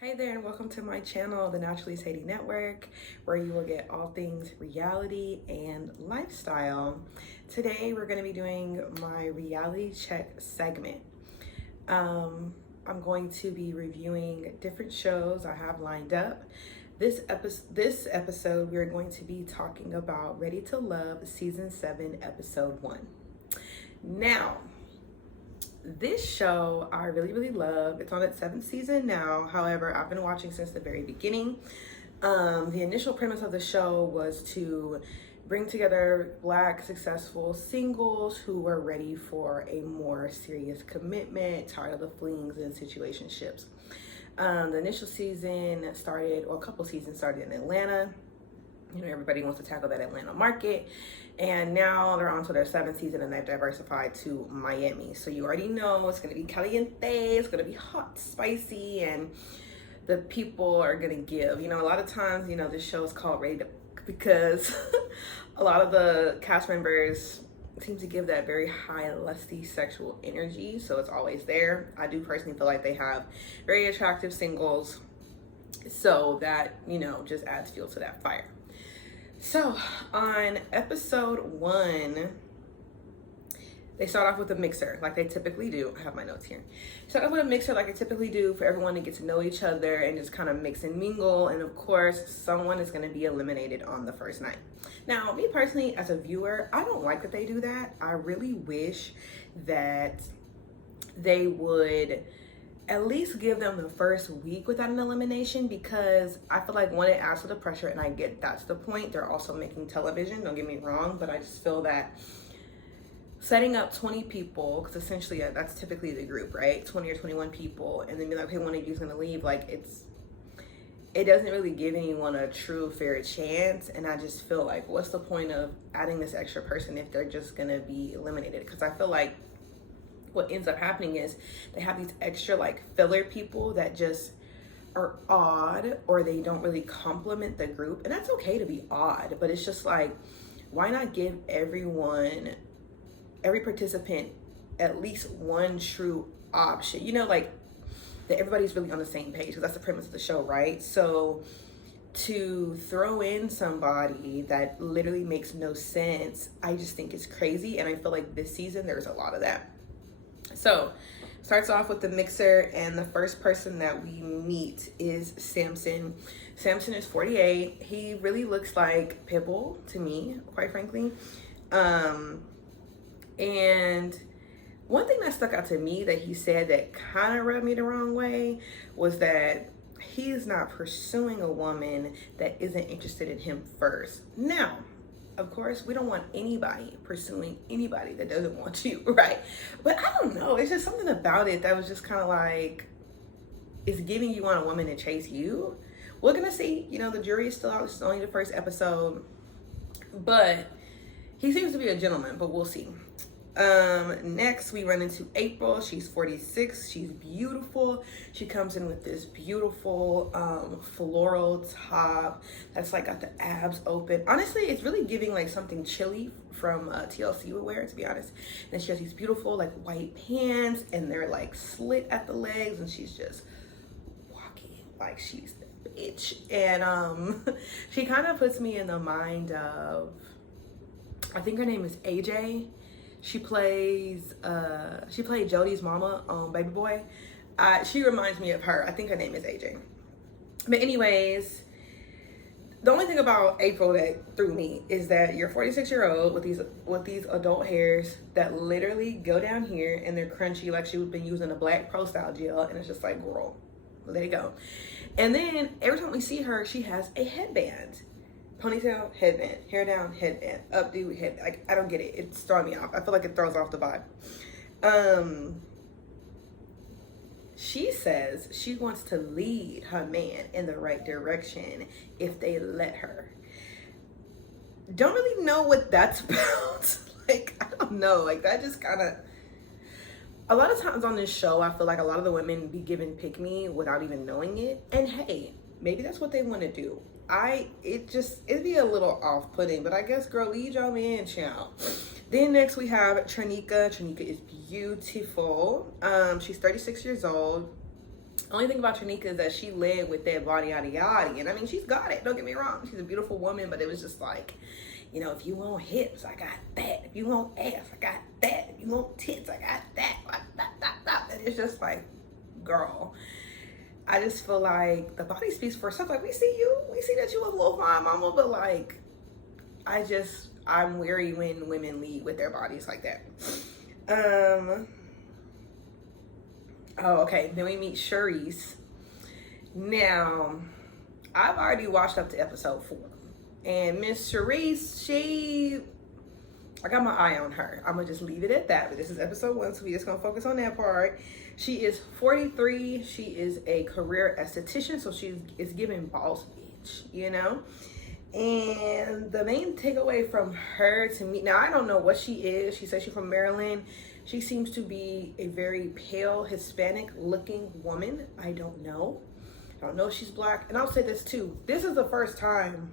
Hey there, and welcome to my channel, the Naturally Sadie Network, where you will get all things reality and lifestyle. Today, we're going to be doing my reality check segment. I'm going to be reviewing different shows I have lined up. This episode, we're going to be talking about Ready to Love Season 7, Episode 1. Now, this show I really love. It's on its 7th season now. However, I've been watching since the very beginning. The initial premise of the show was to bring together Black successful singles who were ready for a more serious commitment, tired of the flings and situationships. The initial season started, or a couple seasons started in Atlanta. You know, everybody wants to tackle that Atlanta market. And now they're on to their 7th season and they've diversified to Miami. So you already know it's going to be caliente, it's going to be hot, spicy, and the people are going to give. You know, a lot of times, you know, this show is called Ready to, because a lot of the cast members seem to give that very high, lusty, sexual energy. So it's always there. I do personally feel like they have very attractive singles. So that, you know, just adds fuel to that fire. So on episode 1, they start off with a mixer like they typically do. I have my notes here. Start off with a mixer like they typically do for everyone to get to know each other and just kind of mix and mingle. And of course, someone is going to be eliminated on the first night. Now, me personally, as a viewer, I don't like that they do that. I really wish that they would at least give them the first week without an elimination, because I feel like one, it adds to the pressure, and I get that's the point. They're also making television, don't get me wrong, but I just feel that setting up 20 people, because essentially that's typically the group, right? 20 or 21 people, and then be like, okay, one of you's gonna leave, like it doesn't really give anyone a true fair chance. And I just feel like, what's the point of adding this extra person if they're just gonna be eliminated? Because I feel like what ends up happening is they have these extra like filler people that just are odd, or they don't really complement the group. And that's okay to be odd, but it's just like, why not give every participant at least one true option, you know, like that everybody's really on the same page, because that's the premise of the show, right? So to throw in somebody that literally makes no sense, I just think it's crazy. And I feel like this season there's a lot of that. So, starts off with the mixer, and the first person that we meet is Samson. Samson is 48. He really looks like Pitbull to me, quite frankly. And one thing that stuck out to me that he said that kind of rubbed me the wrong way was that he's not pursuing a woman that isn't interested in him first. Now, of course, we don't want anybody pursuing anybody that doesn't want you, right? But I don't know. It's just something about it that was just kind of like, it's giving you want a woman to chase you. We're going to see. You know, the jury is still out. This is only the first episode. But he seems to be a gentleman, but we'll see. Next we run into April. She's 46. She's beautiful. She comes in with this beautiful floral top that's like got the abs open. Honestly, it's really giving like something chilly from TLC would wear, to be honest. And she has these beautiful like white pants, and they're like slit at the legs, and she's just walking like she's the bitch. And she kind of puts me in the mind of, I think her name is AJ. She played Jodie's mama on Baby Boy. She reminds me of her. I think her name is AJ. But anyways, the only thing about April that threw me is that you're 46-year-old with these adult hairs that literally go down here, and they're crunchy like she's been using a Black Pro Style gel, and it's just like, girl, let it go. And then every time we see her, she has a headband. Ponytail, headband, hair down, headband, updo, head. Like, I don't get it. It's throwing me off. I feel like it throws off the vibe. She says she wants to lead her man in the right direction if they let her. Don't really know what that's about. Like, I don't know. Like, that just kind of, a lot of times on this show, I feel like a lot of the women be given pick me without even knowing it. And hey, maybe that's what they want to do. It'd be a little off-putting, but I guess, girl, lead your man, child. Then next we have Trinica. Trinica is beautiful. She's 36 years old. Only thing about Trinique is that she led with that body, yada, yada. And I mean, she's got it. Don't get me wrong. She's a beautiful woman, but it was just like, you know, if you want hips, I got that. If you want ass, I got that. If you want tits, I got that. And it's just like, girl, I just feel like the body speaks for itself. Like, we see you. We see that you a little fine mama, but like, I'm weary when women lead with their bodies like that. Oh, okay. Then we meet Charisse. Now, I've already watched up to episode 4. And Miss Charisse, I got my eye on her. I'm going to just leave it at that. But this is episode 1, so we just going to focus on that part. She is 43. She is a career esthetician, so she is giving boss bitch, you know? And the main takeaway from her to me, now I don't know what she is. She says she's from Maryland. She seems to be a very pale Hispanic looking woman. I don't know if she's black. And I'll say this too. This is the first time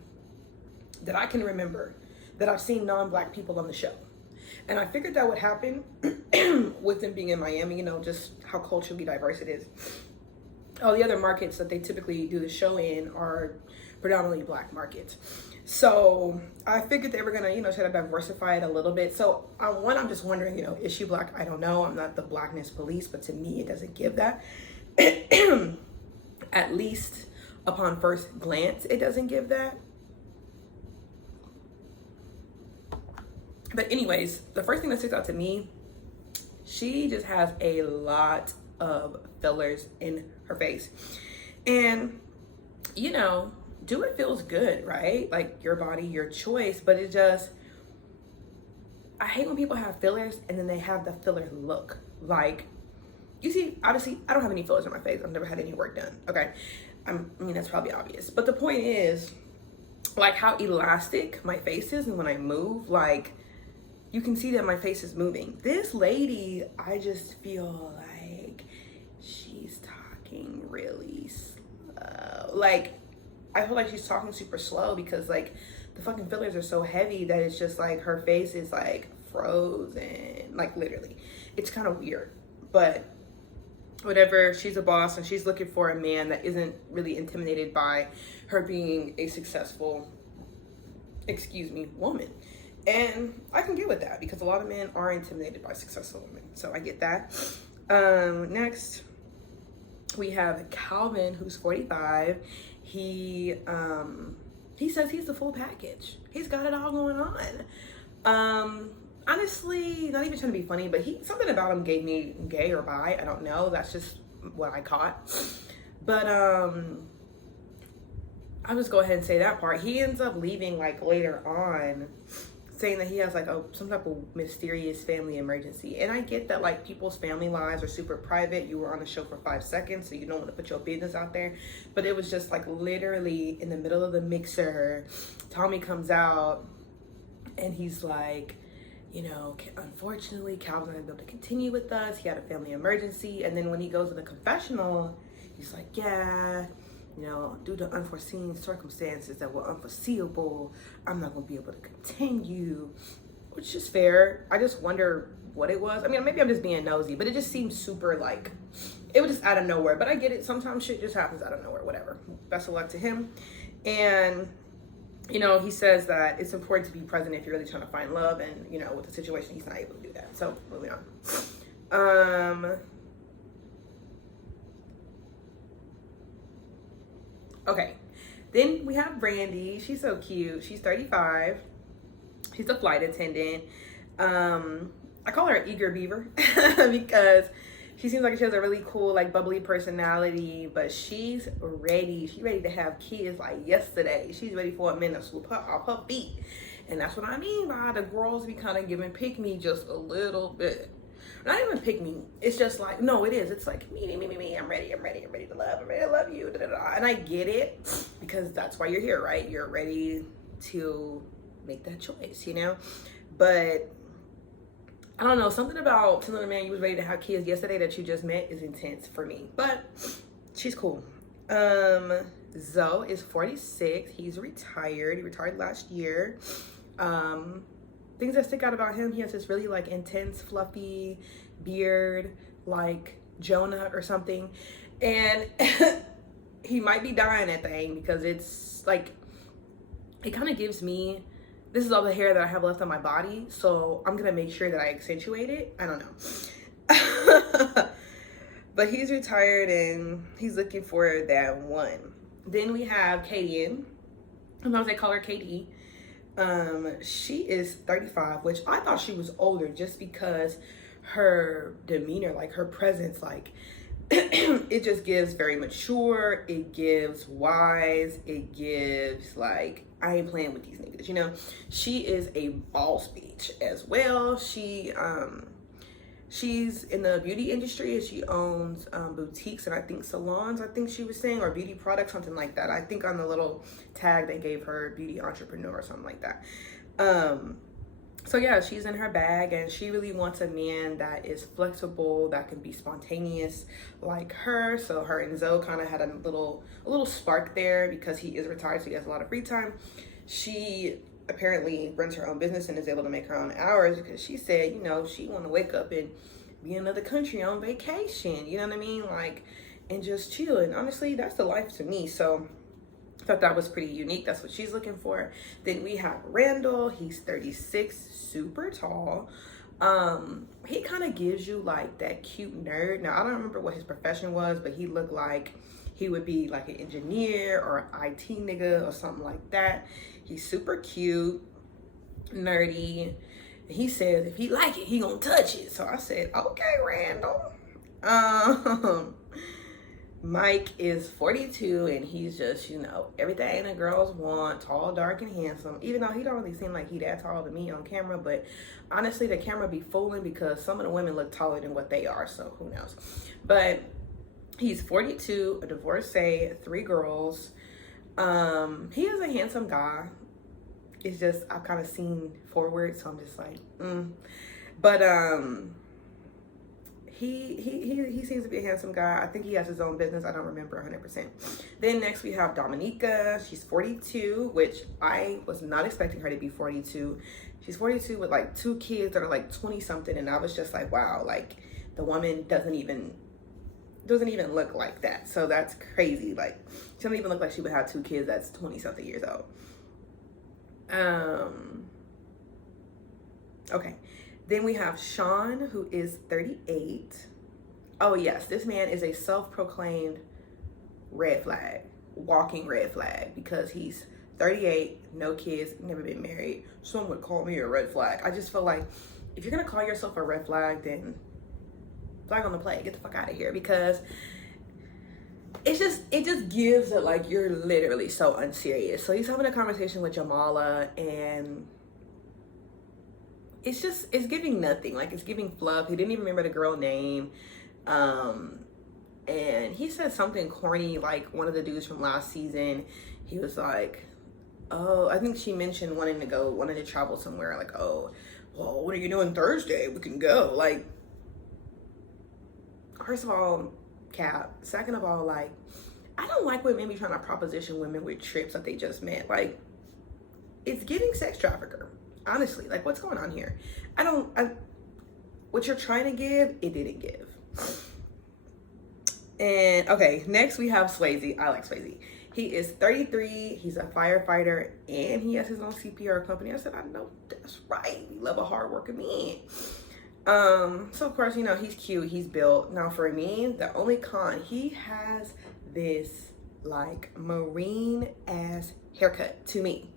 that I can remember that I've seen non-black people on the show. And I figured that would happen with them being in Miami, you know, just how culturally diverse it is. All the other markets that they typically do the show in are predominantly black markets. So I figured they were gonna, you know, try to diversify it a little bit. So I'm just wondering, you know, is she black? I don't know. I'm not the blackness police, but to me, it doesn't give that. At least upon first glance, it doesn't give that. But anyways, the first thing that sticks out to me, she just has a lot of fillers in her face. And, you know, do it feels good, right? Like, your body, your choice, but it just, I hate when people have fillers and then they have the filler look. Like, you see, obviously, I don't have any fillers on my face. I've never had any work done, okay? I mean, that's probably obvious. But the point is, like, how elastic my face is, and when I move, like, you can see that my face is moving. This lady, I just feel like she's talking really slow. Like, I feel like she's talking super slow because, like, the fucking fillers are so heavy that it's just like her face is like frozen, like literally. It's kind of weird, but whatever. She's a boss and she's looking for a man that isn't really intimidated by her being a successful, woman. And I can get with that because a lot of men are intimidated by successful women. So I get that. Next, we have Calvin, who's 45. He says he's the full package. He's got it all going on. Honestly, not even trying to be funny, but something about him gave me gay or bi. I don't know. That's just what I caught. But I'll just go ahead and say that part. He ends up leaving like later on, saying that he has like some type of mysterious family emergency. And I get that, like, people's family lives are super private. You were on the show for 5 seconds, so you don't want to put your business out there. But it was just like literally in the middle of the mixer, Tommy comes out and he's like, you know, unfortunately, Calvin's not gonna be able to continue with us. He had a family emergency. And then when he goes to the confessional, he's like, yeah, you know, due to unforeseen circumstances that were unforeseeable, I'm not going to be able to continue, which is fair. I just wonder what it was. I mean, maybe I'm just being nosy, but it just seems super, like, it was just out of nowhere. But I get it. Sometimes shit just happens out of nowhere, whatever. Best of luck to him. And, you know, he says that it's important to be present if you're really trying to find love. And, you know, with the situation, he's not able to do that. So, moving on. Okay, then we have Brandy. She's so cute. She's 35. She's a flight attendant. I call her an eager beaver because she seems like she has a really cool, like, bubbly personality, but she's ready. She's ready to have kids like yesterday. She's ready for a man to swoop her off her feet. And that's what I mean by the girls be kind of giving pick me just a little bit. Not even pick me. It's just like, no, it is. It's like, me. I'm ready to love. I'm ready to love you. And I get it because that's why you're here, right? You're ready to make that choice, you know? But I don't know. Something about telling a man you was ready to have kids yesterday that you just met is intense for me. But she's cool. Zoe is 46. He's retired. He retired last year. Things that stick out about him, he has this really, like, intense, fluffy beard, like Jonah or something. And he might be dying that thing because it's like, it kind of gives me, this is all the hair that I have left on my body, so I'm gonna make sure that I accentuate it. I don't know. But he's retired and he's looking for that one. Then we have Kadian. Sometimes they call her KD. She is 35, which I thought she was older just because her demeanor, like her presence, like it just gives very mature, it gives wise, it gives like, I ain't playing with these niggas, you know. She is a boss bitch as well. She's in the beauty industry and she owns boutiques and I think salons, I think she was saying, or beauty products, something like that. I think on the little tag they gave her beauty entrepreneur or something like that. So yeah, she's in her bag and she really wants a man that is flexible, that can be spontaneous like her. So her and Zoe kind of had a little spark there because he is retired, so he has a lot of free time. She apparently runs her own business and is able to make her own hours because she said, you know, she want to wake up and be in another country on vacation, you know what I mean? Like, and just chill. And honestly, that's the life to me. So I thought that was pretty unique. That's what she's looking for. Then we have Randall. He's 36, super tall. He kind of gives you like that cute nerd. Now, I don't remember what his profession was, but he looked like he would be like an engineer or an IT nigga or something like that. He's super cute, nerdy. He says if he like it, he gonna touch it. So I said, okay, Randall. Mike is 42 and he's just, you know, everything the girls want, tall, dark, and handsome. Even though he don't really seem like he that tall to me on camera, but honestly, the camera be fooling because some of the women look taller than what they are, so who knows. But he's 42, a divorcee, 3 girls. He is a handsome guy. It's just, I've kind of seen forward, so I'm just like, But he seems to be a handsome guy. I think he has his own business. I don't remember 100%. Then next we have Dominica. She's 42, which I was not expecting her to be 42. She's 42 with like 2 kids that are like 20 something, and I was just like, wow, like the woman doesn't even look like that. So that's crazy. Like she doesn't even look like she would have 2 kids that's 20 something years old. Okay. Then we have Sean, who is 38. Oh yes, this man is a self-proclaimed red flag, walking red flag, because he's 38, no kids, never been married. Some would call me a red flag. I just feel like if you're gonna call yourself a red flag, then flag on the play, get the fuck out of here, because it just gives it like you're literally so unserious. So he's having a conversation with Jamala and it's giving nothing. Like it's giving fluff. He didn't even remember the girl name. And he said something corny, like one of the dudes from last season. He was like, oh, I think she mentioned wanting to travel somewhere. Like, oh, well, what are you doing Thursday? We can go. Like, first of all, cap. Second of all, like, I don't like when men be trying to proposition women with trips that they just met. Like, it's giving sex trafficker. Honestly, like, what's going on here? What you're trying to give, it didn't give. And okay, next we have Swayze. I like Swayze. He is 33. He's a firefighter and he has his own CPR company. I said, I know that's right. We love a hardworking man. So of course, you know, he's cute. He's built. Now for me, the only con, he has this like marine ass haircut to me.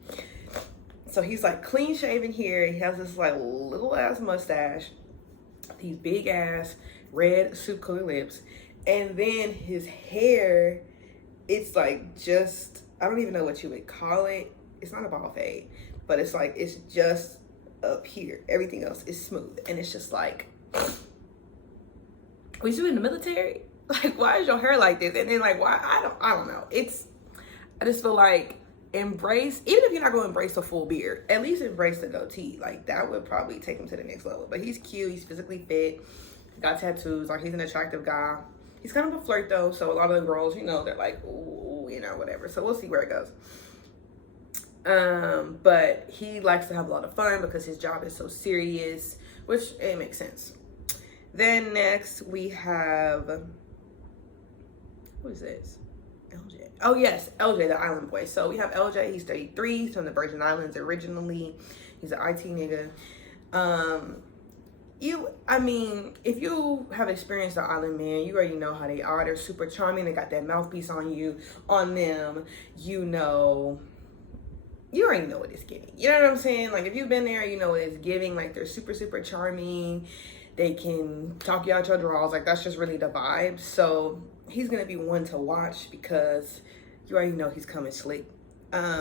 So he's like clean shaven here. He has this like little ass mustache, these big ass red soup color lips. And then his hair, it's like just, I don't even know what you would call it. It's not a bald fade, but it's like, it's just up here. Everything else is smooth. And it's just like, was you in the military? Like, why is your hair like this? And then like, why? I don't know. I just feel like embrace, even if you're not going to embrace a full beard, at least embrace the goatee. Like that would probably take him to the next level. But he's cute. He's physically fit. Got tattoos. Like he's an attractive guy. He's kind of a flirt though. So a lot of the girls, you know, they're like, ooh, you know, whatever. So we'll see where it goes. But he likes to have a lot of fun because his job is so serious, which it makes sense. Then next we have Who is this? LJ. Oh yes, LJ, the island boy. So we have LJ. He's 33. He's from the Virgin Islands originally. He's an IT nigga. If you have experienced the island man, you already know how they are. They're super charming. They got that mouthpiece on them. You already know what it's giving. You know what I'm saying? Like, if you've been there, you know what it's giving. Like, they're super, super charming. They can talk you out your drawers. Like, that's just really the vibe. So he's gonna be one to watch because you already know he's coming slick.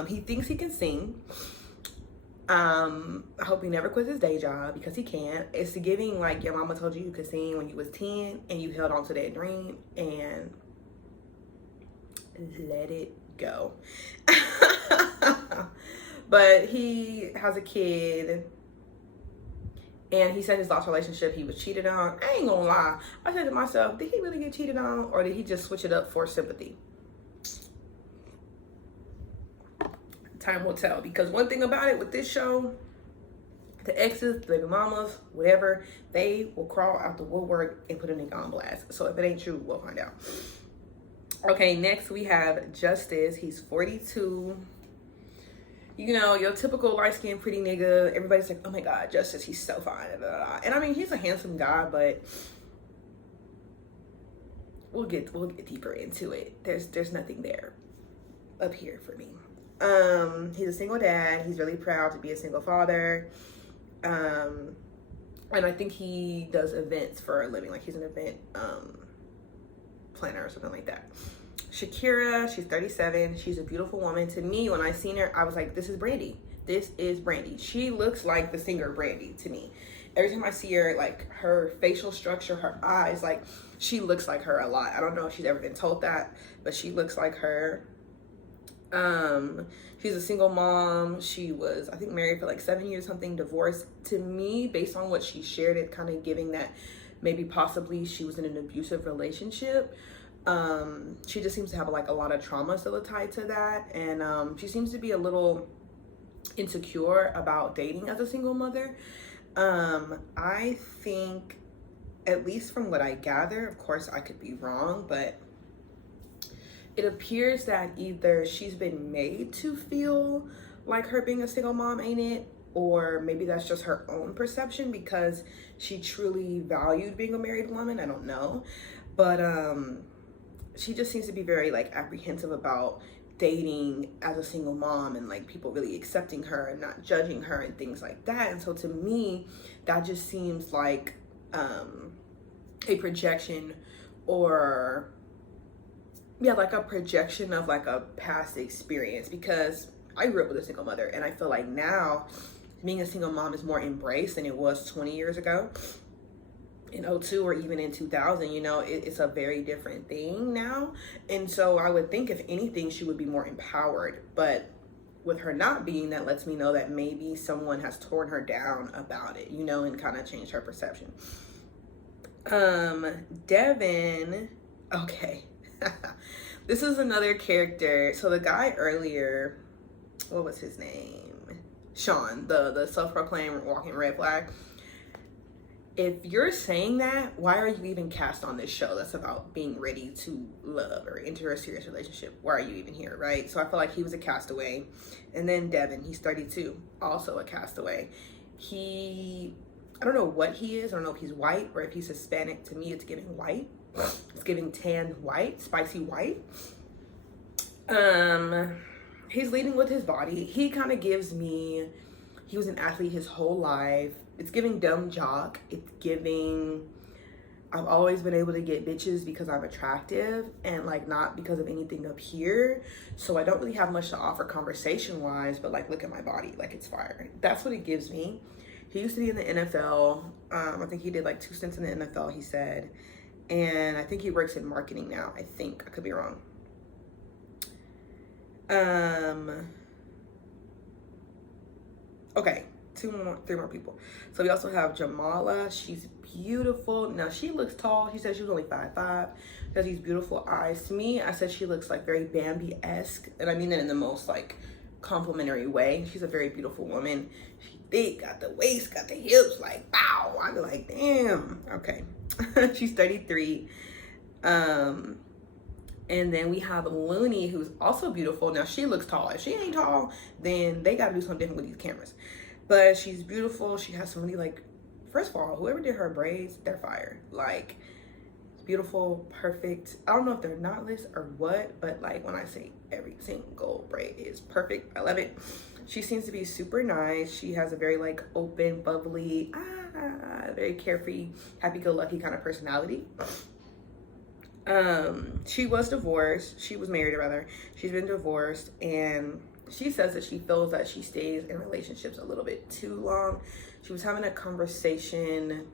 He thinks he can sing. I hope he never quits his day job because he can't. It's giving like your mama told you could sing when you was 10 and you held on to that dream and let it go. But he has a kid and he said his last relationship he was cheated on. I ain't gonna lie. I said to myself, did he really get cheated on or did he just switch it up for sympathy? Time will tell, because one thing about it with this show, the exes, the baby mamas, whatever, they will crawl out the woodwork and put a nigga on blast. So if it ain't true, we'll find out. Okay, next we have Justice. He's 42. You know, your typical light-skinned pretty nigga. Everybody's like, oh my God, Justice, he's so fine. And I mean, he's a handsome guy, but we'll get deeper into it. There's nothing there up here for me. He's a single dad. He's really proud to be a single father. And I think he does events for a living. Like, he's an event planner or something like that. Shakira, she's 37. She's a beautiful woman. To me, when I seen her, I was like, this is Brandy. This is Brandy. She looks like the singer Brandy to me. Every time I see her, like, her facial structure, her eyes, like, she looks like her a lot. I don't know if she's ever been told that, but she looks like her. She's a single mom. She was, I think, married for like 7 years, something, divorced. To me, based on what she shared, it kind of giving that maybe possibly she was in an abusive relationship. She just seems to have like a lot of trauma still tied to that. And she seems to be a little insecure about dating as a single mother. I think, at least from what I gather, of course I could be wrong, but it appears that either she's been made to feel like her being a single mom, ain't it? Or maybe that's just her own perception because she truly valued being a married woman. I don't know. But she just seems to be very like apprehensive about dating as a single mom and like people really accepting her and not judging her and things like that. And so to me, that just seems like a projection or like a projection of like a past experience, because I grew up with a single mother and I feel like now being a single mom is more embraced than it was 20 years ago in 2002 or even in 2000. You know, it's a very different thing now. And so I would think if anything, she would be more empowered. But with her not being, that lets me know that maybe someone has torn her down about it, you know, and kind of changed her perception. Devin, okay. This is another character. So the guy earlier, what was his name? Sean, the self-proclaimed walking red flag. If you're saying that, why are you even cast on this show that's about being ready to love or enter a serious relationship? Why are you even here, right? So I feel like he was a castaway. And then Devin, he's 32, also a castaway. I don't know what he is. I don't know if he's white or if he's Hispanic. To me, it's giving white. It's giving tan white, spicy white. He's leading with his body. He kind of gives me, he was an athlete his whole life. It's giving dumb jock. It's giving, I've always been able to get bitches because I'm attractive and like not because of anything up here. So I don't really have much to offer conversation wise, but like look at my body, like it's fire. That's what it gives me. He used to be in the NFL. I think he did like 2 stints in the NFL, he said. And I think he works in marketing now. I think. I could be wrong. Okay. 3 more people. So we also have Jamala. She's beautiful. Now, she looks tall. She said she was only 5'5". She has these beautiful eyes. To me, I said she looks like very Bambi-esque. And I mean that in the most, like, complimentary way. She's a very beautiful woman. She thick, got the waist, got the hips, like, bow. I be like, damn. Okay. She's 33. And then we have Looney, who's also beautiful. Now, she looks tall. If she ain't tall, then they got to do something different with these cameras. But she's beautiful. She has some really, like, first of all, whoever did her braids, they're fire. Like, beautiful, perfect. I don't know if they're knotless or what, but, like, when I say every single braid is perfect, I love it. She seems to be super nice. She has a very, like, open, bubbly, very carefree, happy-go-lucky kind of personality. She was divorced. She was married, rather. She's been divorced, and she says that she feels that she stays in relationships a little bit too long. She was having a conversation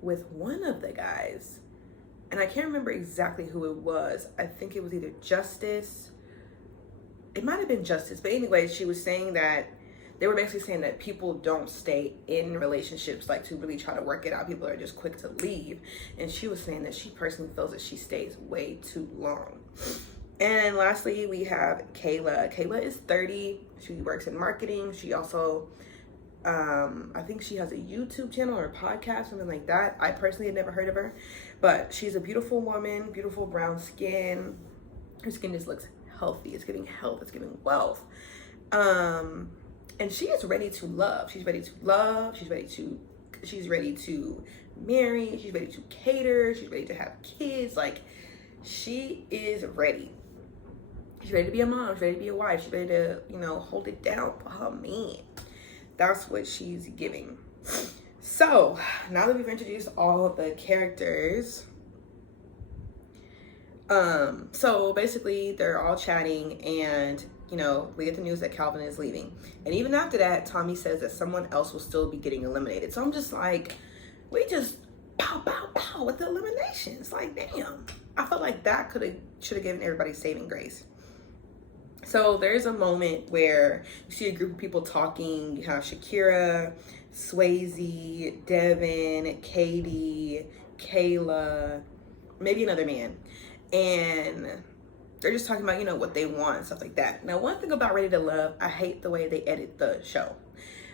with one of the guys, and I can't remember exactly who it was. I think it was either Justice. It might have been Justice, but anyway, she was saying that they were basically saying that people don't stay in relationships like to really try to work it out. People are just quick to leave. And she was saying that she personally feels that she stays way too long. And lastly, we have Kayla. Kayla is 30. She works in marketing. She also, I think she has a YouTube channel or a podcast, something like that. I personally had never heard of her. But she's a beautiful woman, beautiful brown skin. Her skin just looks healthy. It's giving health. It's giving wealth. And she is ready to love. She's ready to love. She's ready to marry. She's ready to cater. She's ready to have kids. Like, she is ready. She's ready to be a mom. She's ready to be a wife. She's ready to, hold it down for her man. That's what she's giving. So, now that we've introduced all of the characters, so basically they're all chatting, and we get the news that Calvin is leaving. And even after that, Tommy says that someone else will still be getting eliminated. So I'm just like, we just pow, pow, pow with the eliminations. Like, damn. I felt like that should have given everybody saving grace. So there's a moment where you see a group of people talking. You have Shakira, Swayze, Devin, Katie, Kayla, maybe another man. And they're just talking about, what they want and stuff like that. Now, one thing about Ready to Love, I hate the way they edit the show.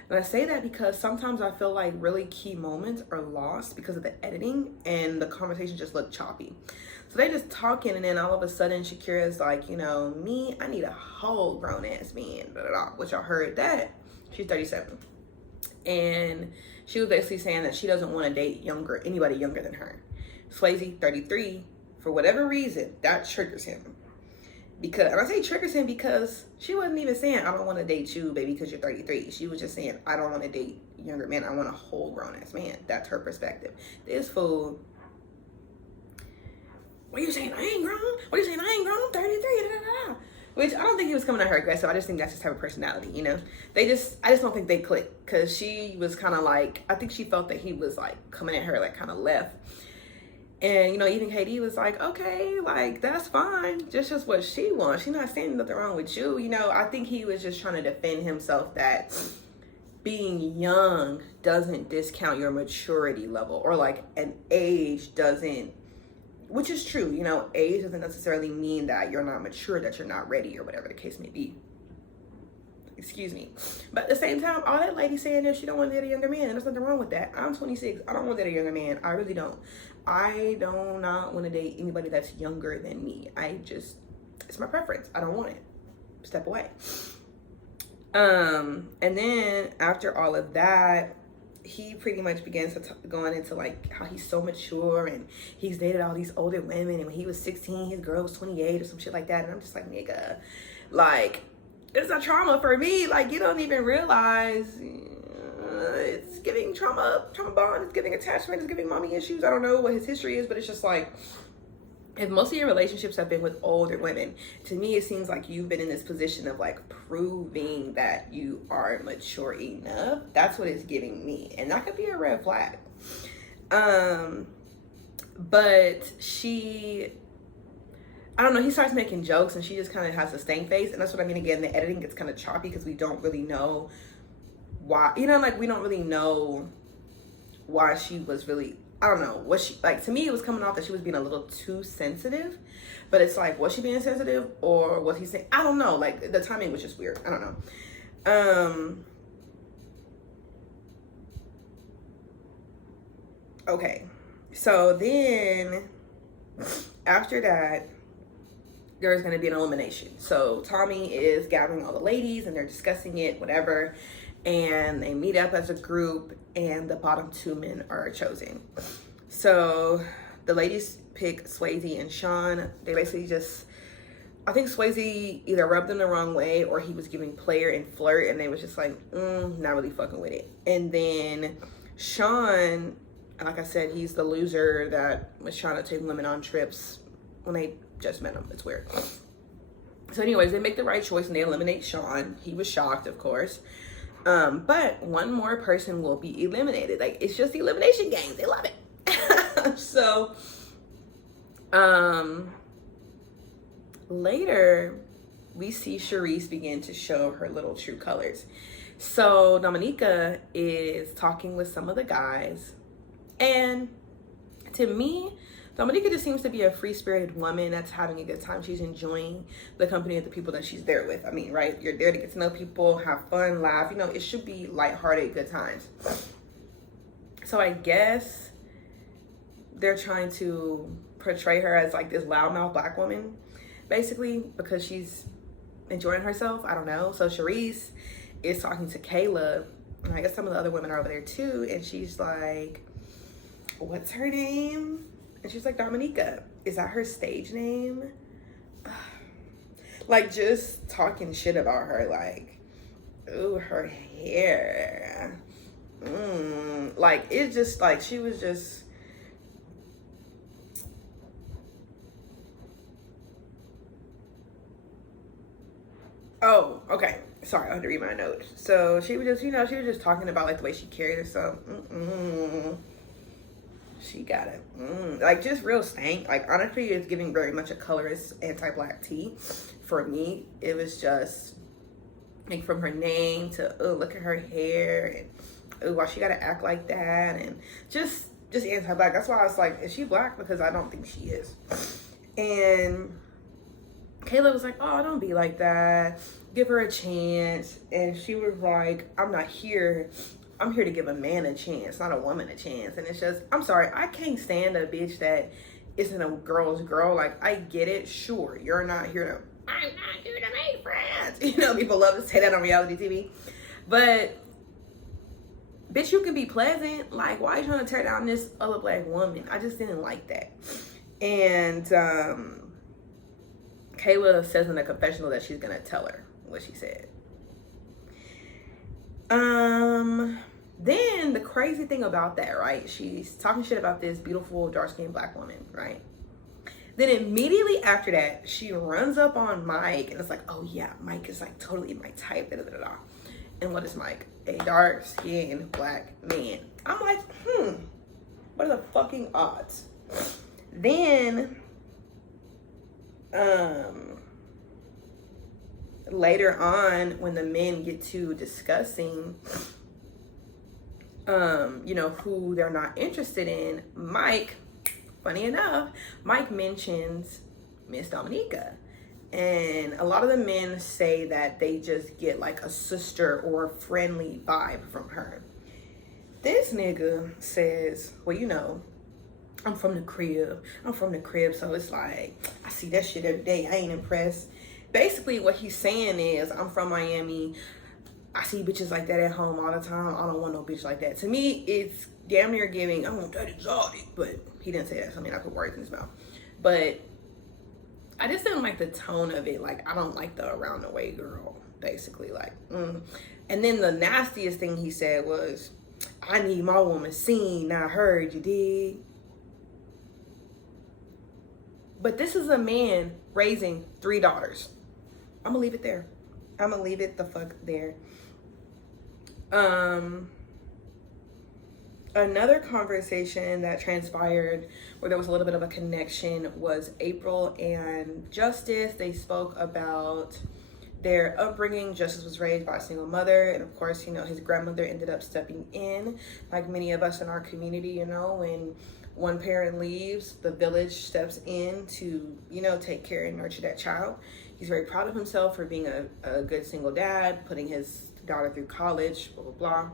And I say that because sometimes I feel like really key moments are lost because of the editing and the conversation just look choppy. So they just talking, and then all of a sudden Shakira's like, me, I need a whole grown ass man, blah, blah, blah, which I heard that. She's 37. And she was basically saying that she doesn't want to date anybody younger than her. Swayze, 33, for whatever reason, that triggers him. And I say triggers him because she wasn't even saying, I don't want to date you, baby, because you're 33. She was just saying, I don't want to date younger men. I want a whole grown-ass man. That's her perspective. This fool, what are you saying? I ain't grown? What are you saying? I ain't grown? I'm 33. Da, da, da. Which I don't think he was coming at her aggressive. I just think that's his type of personality, I just don't think they clicked, because she was kind of like, I think she felt that he was like coming at her like kind of left. And, even Katie was like, okay, like, that's fine. Just what she wants. She's not saying nothing wrong with you. I think he was just trying to defend himself that being young doesn't discount your maturity level, or like an age doesn't, which is true. Age doesn't necessarily mean that you're not mature, that you're not ready, or whatever the case may be. Excuse me. But at the same time, all that lady saying is she don't want to date a younger man, and there's nothing wrong with that. I'm 26. I don't want to date a younger man. I really don't. I do not want to date anybody that's younger than me. It's my preference. I don't want it. Step away. And then after all of that, he pretty much begins going into like how he's so mature, and he's dated all these older women, and when he was 16, his girl was 28 or some shit like that. And I'm just like, nigga, like, it's a trauma for me. Like, you don't even realize it's giving trauma bond, it's giving attachment, it's giving mommy issues. I don't know what his history is, but it's just like, if most of your relationships have been with older women, to me it seems like you've been in this position of like proving that you are mature enough. That's what it's giving me, and that could be a red flag. But I don't know, he starts making jokes, and she just kind of has a stank face, and that's what I mean. Again, the editing gets kind of choppy because we don't really know why, we don't really know why she was really, I don't know what she, like, to me it was coming off that she was being a little too sensitive, but it's like, was she being sensitive, or was he saying, I don't know, like, the timing was just weird. I don't know. Okay, so then After that, there's going to be an elimination. So Tommy is gathering all the ladies and they're discussing it, whatever. And they meet up as a group and the bottom 2 men are chosen. So the ladies pick Swayze and Sean. They basically just, I think Swayze either rubbed them the wrong way or he was giving player and flirt and they was just like, not really fucking with it. And then Sean, like I said, he's the loser that was trying to take women on trips when they just met him. It's weird. So anyways, they make the right choice and they eliminate Sean. He was shocked, of course. But one more person will be eliminated. Like, it's just the elimination games. They love it. So, later, we see Charisse begin to show her little true colors. So, Dominica is talking with some of the guys. And to me, Dominica just seems to be a free-spirited woman that's having a good time. She's enjoying the company of the people that she's there with. I mean, right? You're there to get to know people, have fun, laugh. You know, it should be lighthearted, good times. So I guess they're trying to portray her as like this loudmouth black woman, basically, because she's enjoying herself. I don't know. So Charisse is talking to Kayla, and I guess some of the other women are over there too, and she's like, what's her name? And she's like, Dominica. Is that her stage name? Like, just talking shit about her. Like, ooh, her hair. Like, it's just like, she was just... Oh, okay. Sorry, I had to read my notes. So she was just, you know, she was just talking about like the way she carried herself. She got it. Like, just real stank. Like, honestly, it's giving very much a colorist anti-black tea. For me, it was just, like, from her name to, oh, look at her hair. And, oh, why she got to act like that. And just anti-black. That's why I was like, is she black? Because I don't think she is. And Kayla was like, oh, don't be like that. Give her a chance. And she was like, I'm here to give a man a chance, not a woman a chance. And it's just, I'm sorry, I can't stand a bitch that isn't a girl's girl. Like, I get it, sure, you're not here to, I'm not here to make friends. You know, people love to say that on reality TV. But, bitch, you can be pleasant. Like, why are you trying to tear down this other black woman? I just didn't like that. And Kayla says in the confessional that she's gonna tell her what she said. Then the crazy thing about that, right? She's talking shit about this beautiful dark-skinned black woman, right? Then immediately after that, she runs up on Mike and it's like, oh yeah, Mike is like totally my type, da da da da. And what is Mike? A dark-skinned black man. I'm like, what are the fucking odds? Then, later on, when the men get to discussing, you know, who they're not interested in, Mike, funny enough, Mike mentions Miss Dominica. And a lot of the men say that they just get like a sister or a friendly vibe from her. This nigga says, well, you know, I'm from the crib, so it's like, I see that shit every day, I ain't impressed. Basically, what he's saying is, I'm from Miami, I see bitches like that at home all the time, I don't want no bitch like that. To me, it's damn near giving, I want that exotic, but he didn't say that, so I mean, I put words in his mouth. But I just didn't like the tone of it, like, I don't like the around the way girl, basically, like, And then the nastiest thing he said was, I need my woman seen, not heard, you dig? But this is a man raising 3 daughters. I'm gonna leave it there. I'm gonna leave it the fuck there. Another conversation that transpired where there was a little bit of a connection was April and Justice. They spoke about their upbringing. Justice was raised by a single mother, and of course, you know, his grandmother ended up stepping in, like many of us in our community. You know, when one parent leaves, the village steps in to, you know, take care and nurture that child. He's very proud of himself for being a good single dad, putting his daughter through college, blah, blah, blah.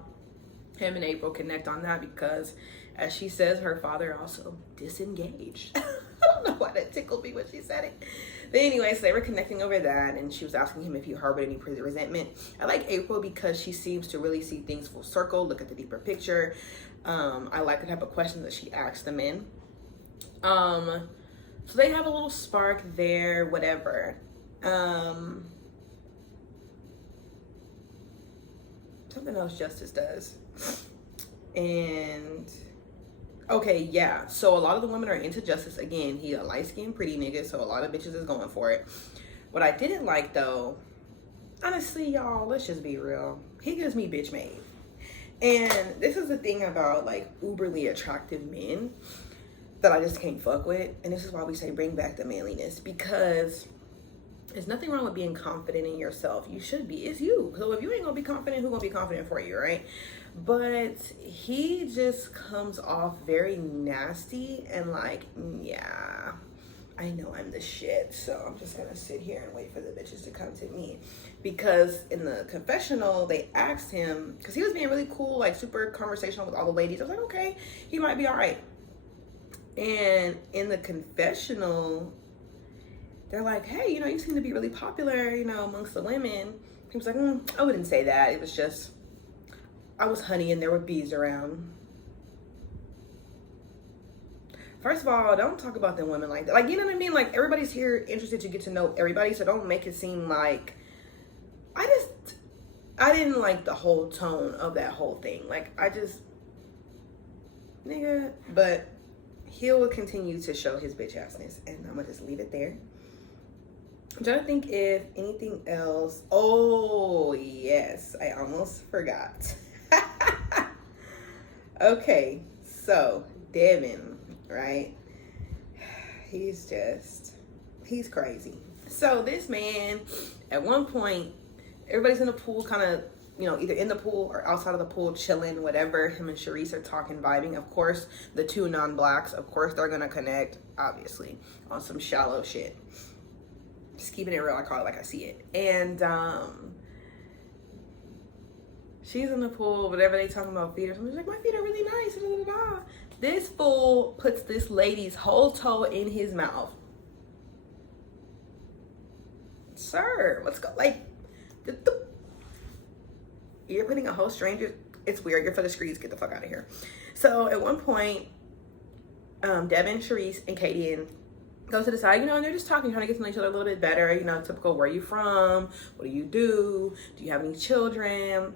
Him and April connect on that because, as she says, her father also disengaged. don't know why that tickled me when she said it. But anyway, so they were connecting over that, and she was asking him if he harbored any resentment. I like April because she seems to really see things full circle, look at the deeper picture. I like the type of questions that she asks the men. So they have a little spark there, whatever. Something else Justice does. And okay, yeah. So a lot of the women are into Justice. Again, he a light-skinned pretty nigga, so a lot of bitches is going for it. What I didn't like though, honestly, y'all, let's just be real. He gives me bitch made. And this is the thing about like uberly attractive men that I just can't fuck with. And this is why we say bring back the manliness, because there's nothing wrong with being confident in yourself. You should be. It's you. So if you ain't gonna be confident, who gonna be confident for you, right? But he just comes off very nasty and like, yeah, I know I'm the shit, so I'm just gonna sit here and wait for the bitches to come to me. Because in the confessional, they asked him, because he was being really cool, like super conversational with all the ladies. I was like, okay, he might be all right. And in the confessional, they're like, hey, you know, you seem to be really popular, you know, amongst the women. He was like, I wouldn't say that. It was just, I was honey and there were bees around. First of all, don't talk about them women like that. Like, you know what I mean? Like, everybody's here interested to get to know everybody, so don't make it seem like, I didn't like the whole tone of that whole thing. Like, nigga, but he'll continue to show his bitch assness, and I'm gonna just leave it there. I'm trying to think if anything else. Oh, yes, I almost forgot. Okay, so Devin, right? He's crazy. So this man, at one point, everybody's in the pool, kind of, you know, either in the pool or outside of the pool, chilling, whatever. Him and Charisse are talking, vibing. Of course, the two non-blacks, of course, they're gonna connect, obviously, on some shallow shit. Just keeping it real, I call it like I see it. And she's in the pool, whatever they talking about feet or something. She's like, my feet are really nice. Da, da, da, da. This fool puts this lady's whole toe in his mouth. Sir, let's go. Like, you're putting a whole stranger. It's weird. You're for the streets. Get the fuck out of here. So at one point, Devin, Charisse, and Katie go to the side, you know, and they're just talking, trying to get to know each other a little bit better. You know, typical, where are you from? What do you do? Do you have any children?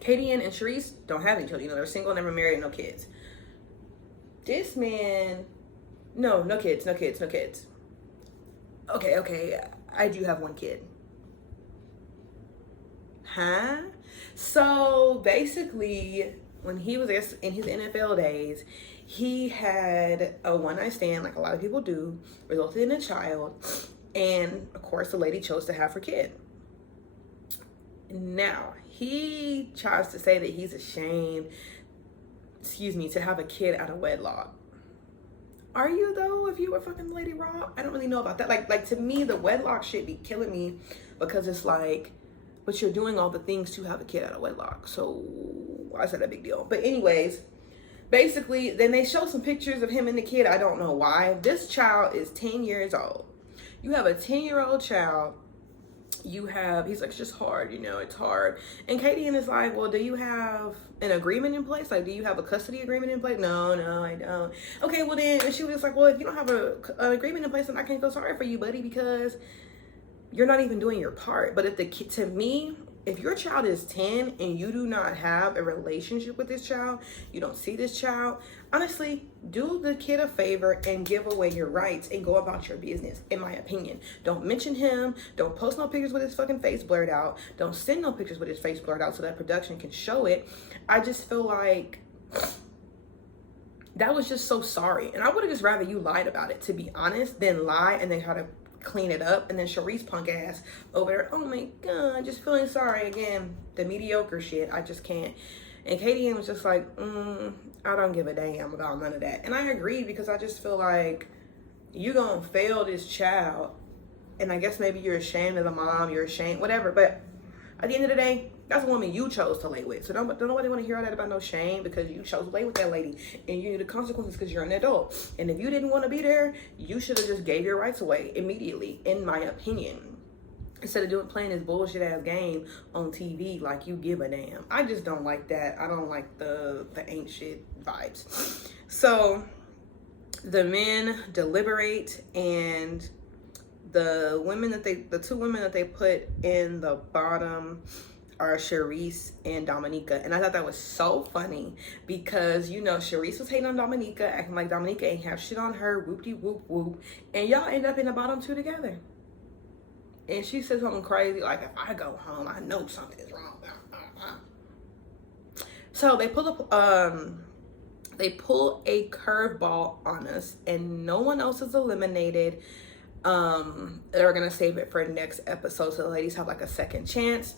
Katie and Charisse don't have any children. You know, they're single, never married, no kids. This man, no kids. Okay, I do have one kid. Huh? So basically, when he was in his NFL days, he had a one-night stand, like a lot of people do, resulted in a child, and of course the lady chose to have her kid. Now, he tries to say that he's ashamed, to have a kid out of wedlock. Are you though, if you were fucking Lady Raw? I don't really know about that. Like to me, the wedlock shit be killing me, because it's like, but you're doing all the things to have a kid out of wedlock. So I said a big deal. But anyways, basically, then they show some pictures of him and the kid. I don't know why. This child is 10 years old. You have a 10-year-old child. He's like, it's just hard, you know, it's hard. And Katie is like, well, do you have an agreement in place? Like, do you have a custody agreement in place? No, I don't. Okay, well then, and she was like, well, if you don't have an agreement in place, then I can't feel sorry for you, buddy, because you're not even doing your part. But if the kid, to me, if your child is 10 and you do not have a relationship with this child, you don't see this child, honestly, do the kid a favor and give away your rights and go about your business, in my opinion. Don't mention him. Don't post no pictures with his fucking face blurred out. Don't send no pictures with his face blurred out so that production can show it. I just feel like that was just so sorry. And I would have just rather you lied about it, to be honest, than lie and then try to clean it up. And then Charisse punk ass over there, oh my God, just feeling sorry again. The mediocre shit, I just can't. And Katie was just like, I don't give a damn about none of that. And I agree, because I just feel like you gonna fail this child. And I guess maybe you're ashamed of the mom, you're ashamed, whatever. But at the end of the day, That's a woman you chose to lay with. So don't nobody want to hear all that about no shame, because you chose to lay with that lady, and you knew the consequences because you're an adult. And if you didn't want to be there, you should have just gave your rights away immediately, in my opinion. Instead of playing this bullshit ass game on TV like you give a damn. I just don't like that. I don't like the ain't shit vibes. So the men deliberate, and the two women that they put in the bottom are Charisse and Dominica. And I thought that was so funny because, you know, Charisse was hating on Dominica, acting like Dominica ain't have shit on her, whoop-de-whoop-whoop. And y'all end up in the bottom two together. And she said something crazy like, if I go home, I know something's wrong. So they pull a curveball on us, and no one else is eliminated. They're gonna save it for next episode, so the ladies have like a second chance.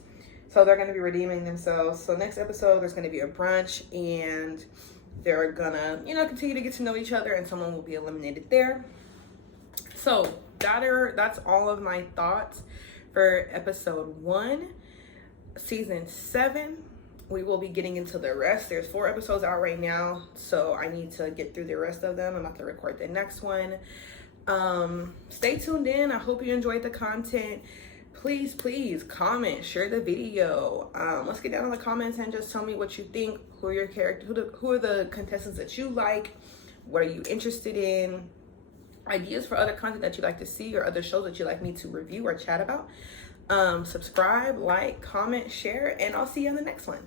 So they're gonna be redeeming themselves. So next episode, there's gonna be a brunch, and they're gonna, you know, continue to get to know each other, and someone will be eliminated there. So that's all of my thoughts for episode 1, season 7. We will be getting into the rest. There's 4 episodes out right now, so I need to get through the rest of them. I'm about to record the next one. Stay tuned in. I hope you enjoyed the content. Please comment, share the video. Let's get down in the comments and just tell me what you think. Who are your characters? Who are the contestants that you like? What are you interested in? Ideas for other content that you'd like to see, or other shows that you'd like me to review or chat about. Subscribe, like, comment, share, and I'll see you on the next one.